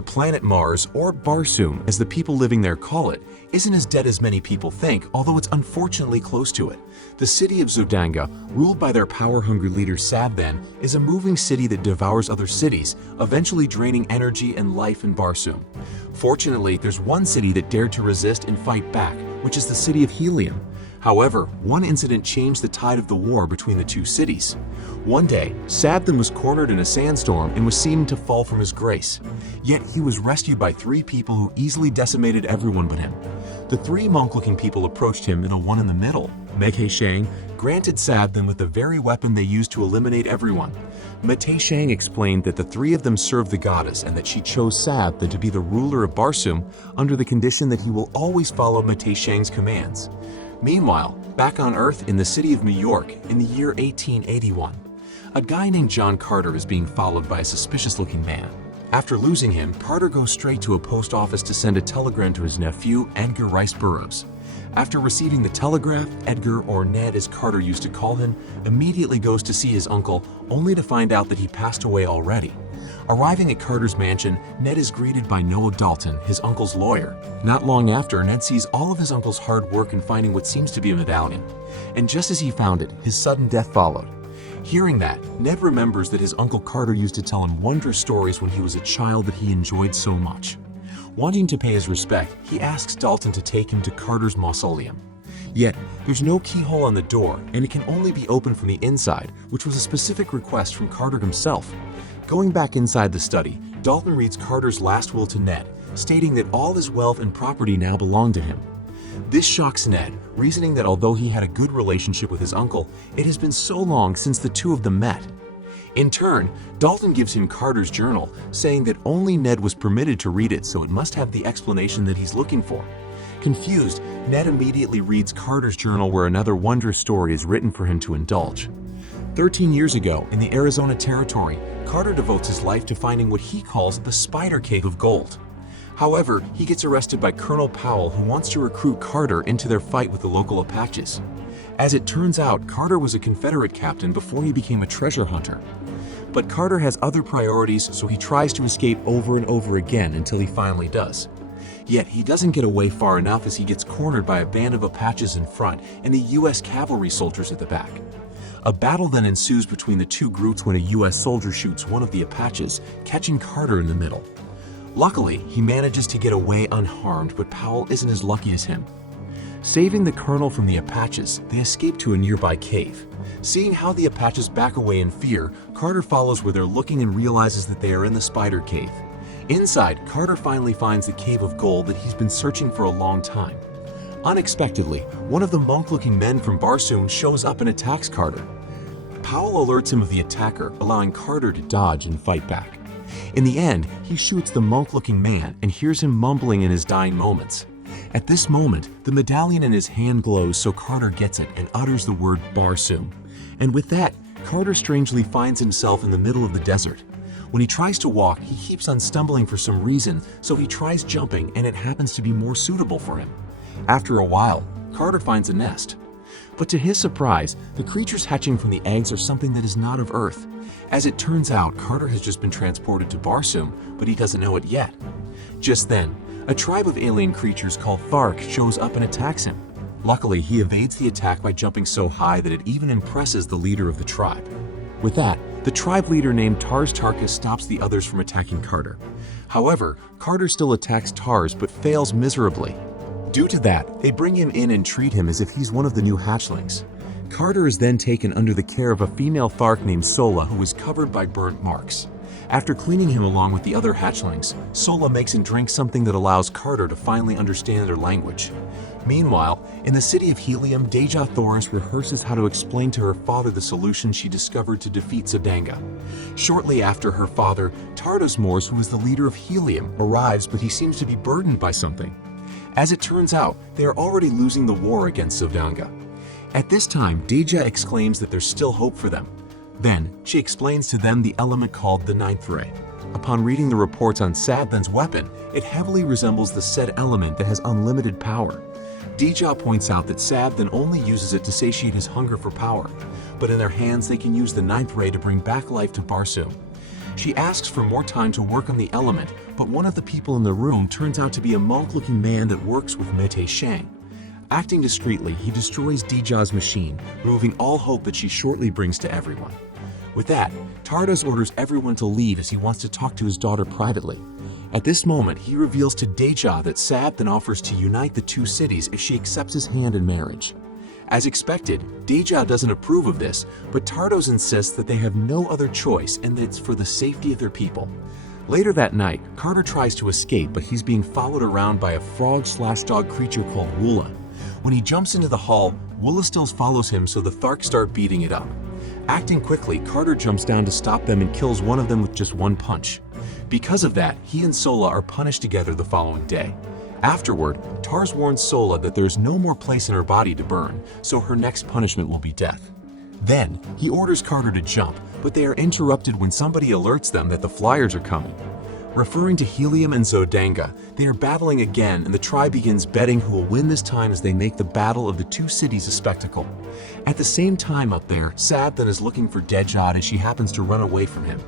The planet Mars, or Barsoom as the people living there call it, isn't as dead as many people think, although it's unfortunately close to it. The city of Zodanga, ruled by their power-hungry leader Sabdan, is a moving city that devours other cities, eventually draining energy and life in Barsoom. Fortunately, there's one city that dared to resist and fight back, which is the city of Helium. However, one incident changed the tide of the war between the two cities. One day, Sabdan was cornered in a sandstorm and was seen to fall from his grace. Yet he was rescued by three people who easily decimated everyone but him. The three monk-looking people approached him, and the one in the middle, Meghe Shang, granted Sabdan with the very weapon they used to eliminate everyone. Mate Shang explained that the three of them served the goddess and that she chose Sabdan to be the ruler of Barsoom under the condition that he will always follow Mate Shang's commands. Meanwhile, back on Earth in the city of New York in the year 1881, a guy named John Carter is being followed by a suspicious-looking man. After losing him, Carter goes straight to a post office to send a telegram to his nephew, Edgar Rice Burroughs. After receiving the telegraph, Edgar, or Ned as Carter used to call him, immediately goes to see his uncle, only to find out that he passed away already. Arriving at Carter's mansion, Ned is greeted by Noah Dalton, his uncle's lawyer. Not long after, Ned sees all of his uncle's hard work in finding what seems to be a medallion. And just as he found it, his sudden death followed. Hearing that, Ned remembers that his Uncle Carter used to tell him wondrous stories when he was a child that he enjoyed so much. Wanting to pay his respect, he asks Dalton to take him to Carter's mausoleum. Yet, there's no keyhole on the door, and it can only be opened from the inside, which was a specific request from Carter himself. Going back inside the study, Dalton reads Carter's last will to Ned, stating that all his wealth and property now belong to him. This shocks Ned, reasoning that although he had a good relationship with his uncle, it has been so long since the two of them met. In turn, Dalton gives him Carter's journal, saying that only Ned was permitted to read it, so it must have the explanation that he's looking for. Confused, Ned immediately reads Carter's journal where another wondrous story is written for him to indulge. 13 years ago, in the Arizona Territory, Carter devotes his life to finding what he calls the Spider Cave of Gold. However, he gets arrested by Colonel Powell, who wants to recruit Carter into their fight with the local Apaches. As it turns out, Carter was a Confederate captain before he became a treasure hunter. But Carter has other priorities, so he tries to escape over and over again until he finally does. Yet he doesn't get away far enough as he gets cornered by a band of Apaches in front and the U.S. cavalry soldiers at the back. A battle then ensues between the two groups when a U.S. soldier shoots one of the Apaches, catching Carter in the middle. Luckily, he manages to get away unharmed, but Powell isn't as lucky as him. Saving the colonel from the Apaches, they escape to a nearby cave. Seeing how the Apaches back away in fear, Carter follows where they're looking and realizes that they are in the Spider Cave. Inside, Carter finally finds the Cave of Gold that he's been searching for a long time. Unexpectedly, one of the monk-looking men from Barsoom shows up and attacks Carter. Powell alerts him of the attacker, allowing Carter to dodge and fight back. In the end, he shoots the monk-looking man and hears him mumbling in his dying moments. At this moment, the medallion in his hand glows, so Carter gets it and utters the word Barsoom. And with that, Carter strangely finds himself in the middle of the desert. When he tries to walk, he keeps on stumbling for some reason, so he tries jumping, and it happens to be more suitable for him. After a while, Carter finds a nest. But to his surprise, the creatures hatching from the eggs are something that is not of Earth. As it turns out, Carter has just been transported to Barsoom, but he doesn't know it yet. Just then, a tribe of alien creatures called Thark shows up and attacks him. Luckily, he evades the attack by jumping so high that it even impresses the leader of the tribe. With that, the tribe leader named Tars Tarkus stops the others from attacking Carter. However, Carter still attacks Tars but fails miserably. Due to that, they bring him in and treat him as if he's one of the new hatchlings. Carter is then taken under the care of a female Thark named Sola, who is covered by burnt marks. After cleaning him along with the other hatchlings, Sola makes him drink something that allows Carter to finally understand their language. Meanwhile, in the city of Helium, Deja Thoris rehearses how to explain to her father the solution she discovered to defeat Zodanga. Shortly after her father, Tardos Mors, who is the leader of Helium, arrives, but he seems to be burdened by something. As it turns out, they are already losing the war against Zodanga. At this time, Deja exclaims that there's still hope for them. Then, she explains to them the element called the Ninth Ray. Upon reading the reports on Sabdan's weapon, it heavily resembles the said element that has unlimited power. Deja points out that Sabdan only uses it to satiate his hunger for power, but in their hands they can use the Ninth Ray to bring back life to Barsoom. She asks for more time to work on the element, but one of the people in the room turns out to be a monk-looking man that works with Mei Shang. Acting discreetly, he destroys Deja's machine, removing all hope that she shortly brings to everyone. With that, Tardos orders everyone to leave as he wants to talk to his daughter privately. At this moment, he reveals to Deja that Sab then offers to unite the two cities if she accepts his hand in marriage. As expected, Deja doesn't approve of this, but Tardos insists that they have no other choice and that it's for the safety of their people. Later that night, Carter tries to escape, but he's being followed around by a frog-slash-dog creature called Woola. When he jumps into the hall, Woola still follows him, so the Tharks start beating it up. Acting quickly, Carter jumps down to stop them and kills one of them with just one punch. Because of that, he and Sola are punished together the following day. Afterward, Tars warns Sola that there is no more place in her body to burn, so her next punishment will be death. Then, he orders Carter to jump, but they are interrupted when somebody alerts them that the Flyers are coming. Referring to Helium and Zodanga, they are battling again, and the tribe begins betting who will win this time as they make the battle of the two cities a spectacle. At the same time up there, Sab then is looking for Dejad as she happens to run away from him.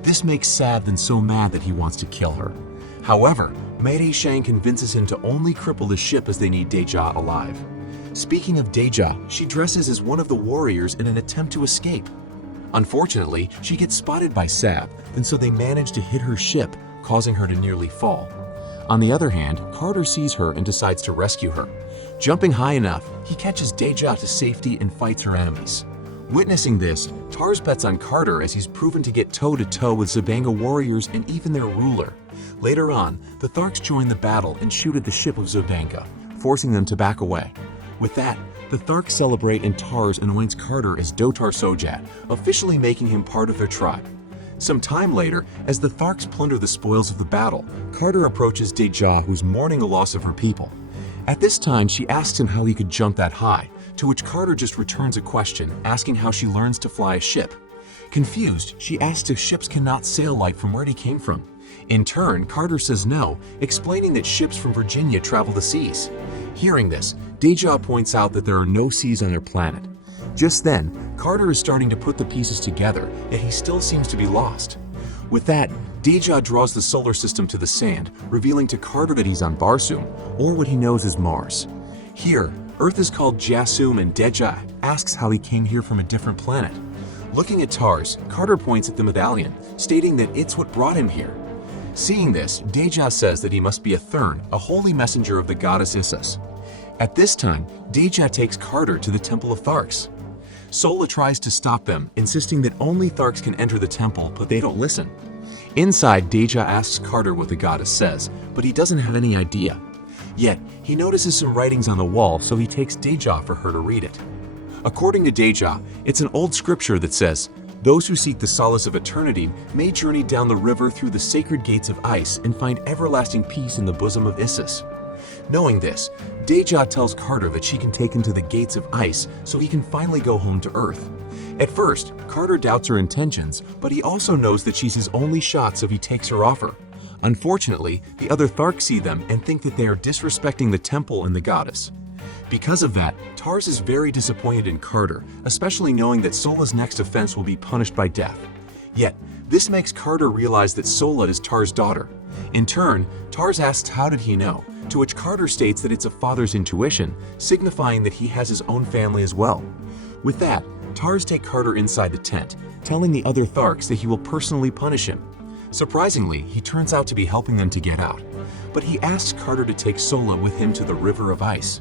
This makes Sab then so mad that he wants to kill her. However, Mei Shang convinces him to only cripple the ship as they need Deja alive. Speaking of Deja, she dresses as one of the warriors in an attempt to escape. Unfortunately, she gets spotted by Sab, and so they manage to hit her ship, causing her to nearly fall. On the other hand, Carter sees her and decides to rescue her. Jumping high enough, he catches Deja to safety and fights her enemies. Witnessing this, Tars bets on Carter as he's proven to get toe-to-toe with Zodanga warriors and even their ruler. Later on, the Tharks join the battle and shoot at the ship of Zodanga, forcing them to back away. With that, the Tharks celebrate and Tars anoints Carter as Dotar Sojat, officially making him part of their tribe. Some time later, as the Tharks plunder the spoils of the battle, Carter approaches Deja, who's mourning a loss of her people. At this time, she asks him how he could jump that high, to which Carter just returns a question, asking how she learns to fly a ship. Confused, she asks if ships cannot sail like from where he came from. In turn, Carter says no, explaining that ships from Virginia travel the seas. Hearing this, Deja points out that there are no seas on their planet. Just then, Carter is starting to put the pieces together, yet he still seems to be lost. With that, Deja draws the solar system to the sand, revealing to Carter that he's on Barsoom, or what he knows as Mars. Here, Earth is called Jasum, and Deja asks how he came here from a different planet. Looking at Tars, Carter points at the medallion, stating that it's what brought him here. Seeing this, Deja says that he must be a Thurn, a holy messenger of the goddess Isis. At this time, Deja takes Carter to the Temple of Tharks. Sola tries to stop them, insisting that only Tharks can enter the temple, but they don't listen. Inside, Deja asks Carter what the goddess says, but he doesn't have any idea. Yet, he notices some writings on the wall, so he takes Deja for her to read it. According to Deja, it's an old scripture that says, "Those who seek the solace of eternity may journey down the river through the sacred gates of ice and find everlasting peace in the bosom of Isis." Knowing this, Deja tells Carter that she can take him to the gates of ice so he can finally go home to Earth. At first, Carter doubts her intentions, but he also knows that she's his only shot, so he takes her offer. Unfortunately, the other Tharks see them and think that they are disrespecting the temple and the goddess. Because of that, Tars is very disappointed in Carter, especially knowing that Sola's next offense will be punished by death. Yet, this makes Carter realize that Sola is Tars' daughter. In turn, Tars asks how did he know, to which Carter states that it's a father's intuition, signifying that he has his own family as well. With that, Tars takes Carter inside the tent, telling the other Tharks that he will personally punish him. Surprisingly, he turns out to be helping them to get out, but he asks Carter to take Sola with him to the River of Ice.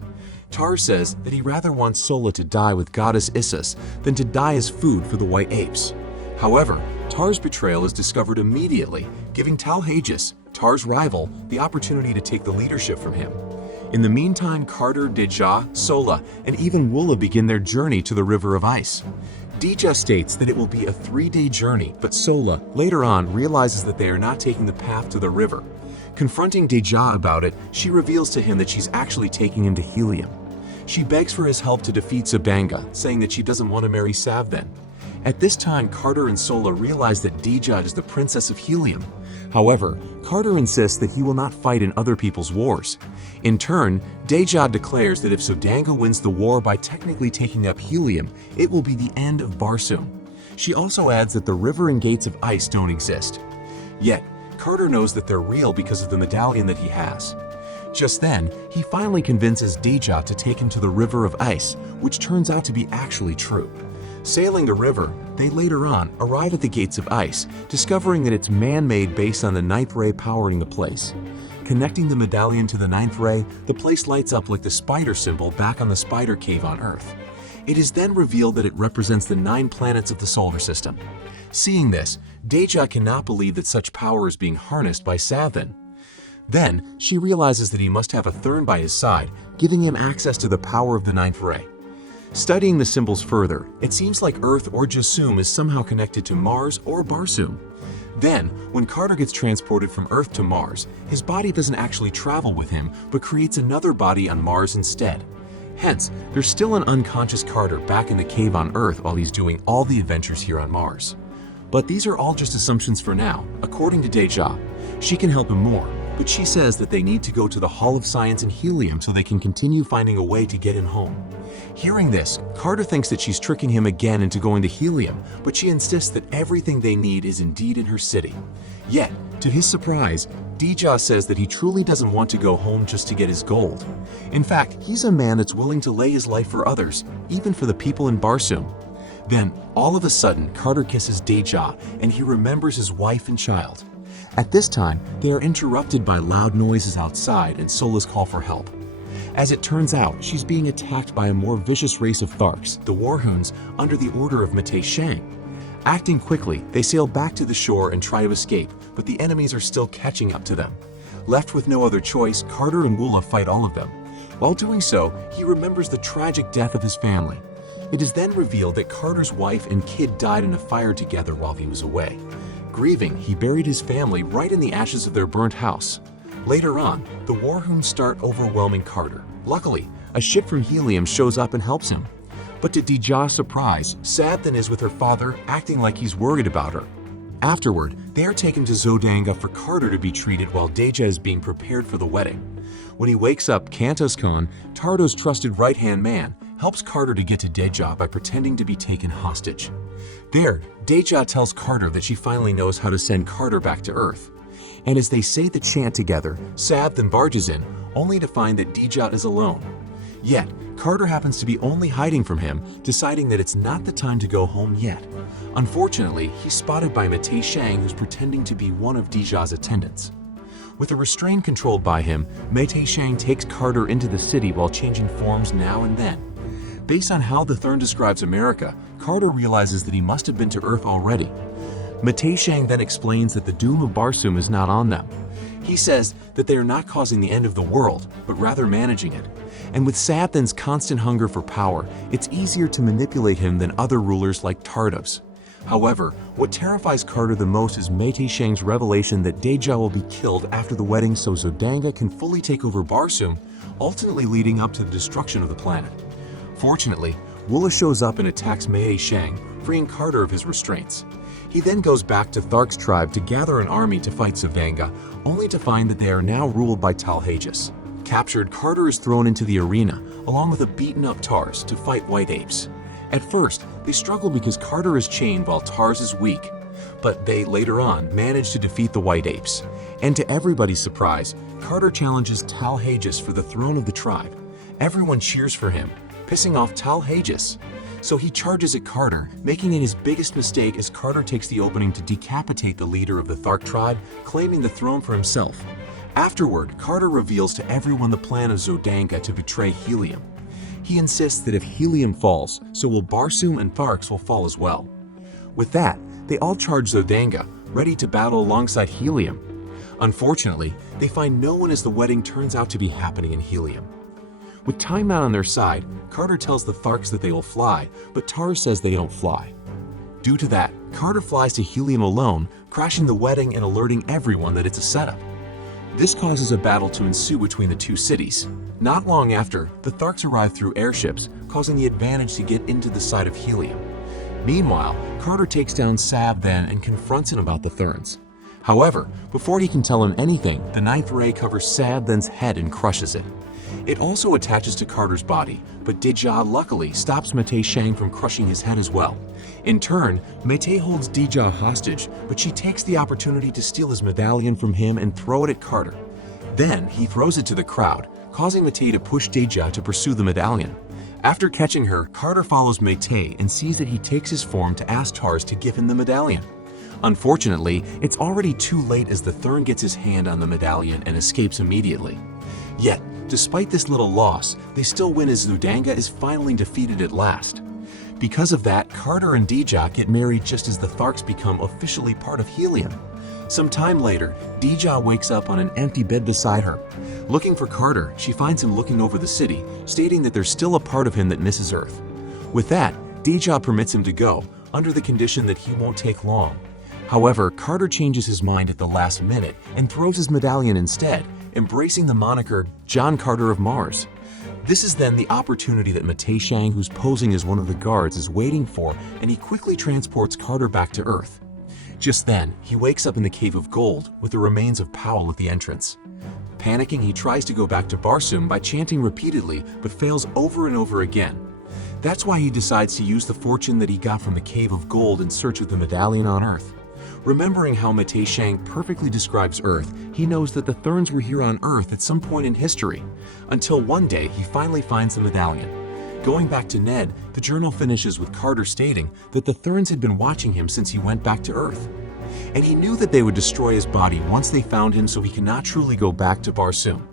Tars says that he rather wants Sola to die with goddess Isis than to die as food for the white apes. However, Tars' betrayal is discovered immediately, giving Tal Hages, Tars' rival, the opportunity to take the leadership from him. In the meantime, Carter, Deja, Sola, and even Woola begin their journey to the River of Ice. Deja states that it will be a 3-day journey, but Sola, later on, realizes that they are not taking the path to the river. Confronting Deja about it, she reveals to him that she's actually taking him to Helium. She begs for his help to defeat Zodanga, saying that she doesn't want to marry Sav then. At this time, Carter and Sola realize that Dejad is the princess of Helium. However, Carter insists that he will not fight in other people's wars. In turn, Dejad declares that if Zodanga wins the war by technically taking up Helium, it will be the end of Barsoom. She also adds that the river and gates of ice don't exist. Yet, Carter knows that they're real because of the medallion that he has. Just then, he finally convinces Deja to take him to the River of Ice, which turns out to be actually true. Sailing the river, they later on arrive at the Gates of Ice, discovering that it's man-made based on the ninth ray powering the place. Connecting the medallion to the ninth ray, the place lights up like the spider symbol back on the spider cave on Earth. It is then revealed that it represents the 9 planets of the solar system. Seeing this, Deja cannot believe that such power is being harnessed by Savin. Then, she realizes that he must have a Thurn by his side, giving him access to the power of the ninth ray. Studying the symbols further, it seems like Earth or Jasum is somehow connected to Mars or Barsoom. Then, when Carter gets transported from Earth to Mars, his body doesn't actually travel with him, but creates another body on Mars instead. Hence, there's still an unconscious Carter back in the cave on Earth while he's doing all the adventures here on Mars. But these are all just assumptions for now, according to Deja. She can help him more, but she says that they need to go to the Hall of Science in Helium so they can continue finding a way to get him home. Hearing this, Carter thinks that she's tricking him again into going to Helium, but she insists that everything they need is indeed in her city. Yet, to his surprise, Deja says that he truly doesn't want to go home just to get his gold. In fact, he's a man that's willing to lay his life for others, even for the people in Barsoom. Then, all of a sudden, Carter kisses Deja, and he remembers his wife and child. At this time, they are interrupted by loud noises outside and Sola's call for help. As it turns out, she's being attacked by a more vicious race of Tharks, the Warhoons, under the order of Mate Shang. Acting quickly, they sail back to the shore and try to escape, but the enemies are still catching up to them. Left with no other choice, Carter and Woola fight all of them. While doing so, he remembers the tragic death of his family. It is then revealed that Carter's wife and kid died in a fire together while he was away. Grieving, he buried his family right in the ashes of their burnt house. Later on, the Warhoons start overwhelming Carter. Luckily, a ship from Helium shows up and helps him. But to Deja's surprise, Sabthan is with her father, acting like he's worried about her. Afterward, they are taken to Zodanga for Carter to be treated while Deja is being prepared for the wedding. When he wakes up, Kantos Khan, Tardo's trusted right-hand man, helps Carter to get to Deja by pretending to be taken hostage. There, Deja tells Carter that she finally knows how to send Carter back to Earth. And as they say the chant together, Sav then barges in, only to find that Deja is alone. Yet, Carter happens to be only hiding from him, deciding that it's not the time to go home yet. Unfortunately, he's spotted by Mate Shang, who's pretending to be one of Deja's attendants. With a restraint controlled by him, Mate Shang takes Carter into the city while changing forms now and then. Based on how the Thurn describes America, Carter realizes that he must have been to Earth already. Mate Shang then explains that the doom of Barsoom is not on them. He says that they are not causing the end of the world, but rather managing it. And with Sathan's constant hunger for power, it's easier to manipulate him than other rulers like Tardos. However, what terrifies Carter the most is Mate Shang's revelation that Deja will be killed after the wedding so Zodanga can fully take over Barsoom, ultimately leading up to the destruction of the planet. Fortunately, Woola shows up and attacks Mate Shang, freeing Carter of his restraints. He then goes back to Thark's tribe to gather an army to fight Zodanga, only to find that they are now ruled by Talhages. Captured, Carter is thrown into the arena, along with a beaten-up Tars, to fight White Apes. At first, they struggle because Carter is chained while Tars is weak, but they, later on, manage to defeat the White Apes. And to everybody's surprise, Carter challenges Talhages for the throne of the tribe. Everyone cheers for him, pissing off Talhages. So he charges at Carter, making it his biggest mistake as Carter takes the opening to decapitate the leader of the Thark tribe, claiming the throne for himself. Afterward, Carter reveals to everyone the plan of Zodanga to betray Helium. He insists that if Helium falls, so will Barsoom and Tharks will fall as well. With that, they all charge Zodanga, ready to battle alongside Helium. Unfortunately, they find no one as the wedding turns out to be happening in Helium. With time not on their side, Carter tells the Tharks that they will fly, but Tars says they don't fly. Due to that, Carter flies to Helium alone, crashing the wedding and alerting everyone that it's a setup. This causes a battle to ensue between the two cities. Not long after, the Tharks arrive through airships, causing the advantage to get into the side of Helium. Meanwhile, Carter takes down Sav then and confronts him about the Thurns. However, before he can tell him anything, the ninth ray covers Sav then's head and crushes it. It also attaches to Carter's body, but Deja luckily stops Mei Shang from crushing his head as well. In turn, Mei holds Deja hostage, but she takes the opportunity to steal his medallion from him and throw it at Carter. Then he throws it to the crowd, causing Mei to push Deja to pursue the medallion. After catching her, Carter follows Mei and sees that he takes his form to ask Tars to give him the medallion. Unfortunately, it's already too late as the Thurn gets his hand on the medallion and escapes immediately. Yet, despite this little loss, they still win as Zodanga is finally defeated at last. Because of that, Carter and Deja get married just as the Tharks become officially part of Helium. Some time later, Deja wakes up on an empty bed beside her. Looking for Carter, she finds him looking over the city, stating that there's still a part of him that misses Earth. With that, Deja permits him to go, under the condition that he won't take long. However, Carter changes his mind at the last minute and throws his medallion instead, embracing the moniker John Carter of Mars. This is then the opportunity that Mei Shang, who's posing as one of the guards, is waiting for, and he quickly transports Carter back to Earth. Just then, he wakes up in the Cave of Gold with the remains of Powell at the entrance. Panicking, he tries to go back to Barsoom by chanting repeatedly, but fails over and over again. That's why he decides to use the fortune that he got from the Cave of Gold in search of the medallion on Earth. Remembering how Mei Shang perfectly describes Earth, he knows that the Thurns were here on Earth at some point in history, until one day he finally finds the medallion. Going back to Ned, the journal finishes with Carter stating that the Thurns had been watching him since he went back to Earth. And he knew that they would destroy his body once they found him, so he cannot truly go back to Barsoom.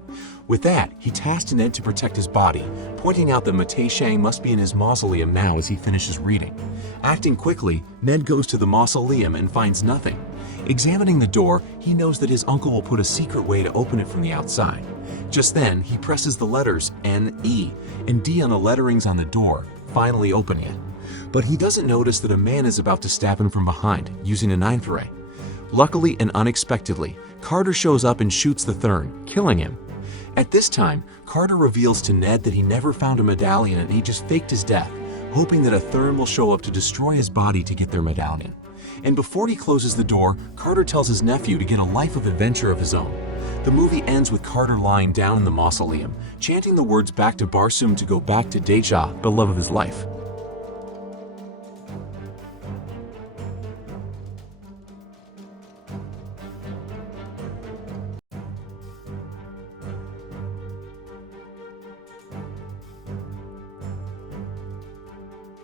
With that, he tasked Ned to protect his body, pointing out that Mei Shang must be in his mausoleum now as he finishes reading. Acting quickly, Ned goes to the mausoleum and finds nothing. Examining the door, he knows that his uncle will put a secret way to open it from the outside. Just then, he presses the letters N-E and D on the letterings on the door, finally opening it. But he doesn't notice that a man is about to stab him from behind, using a 9th ray. Luckily and unexpectedly, Carter shows up and shoots the Thurn, killing him. At this time, Carter reveals to Ned that he never found a medallion and he just faked his death, hoping that a Thurn will show up to destroy his body to get their medallion. And before he closes the door, Carter tells his nephew to get a life of adventure of his own. The movie ends with Carter lying down in the mausoleum, chanting the words back to Barsoom to go back to Deja, the love of his life.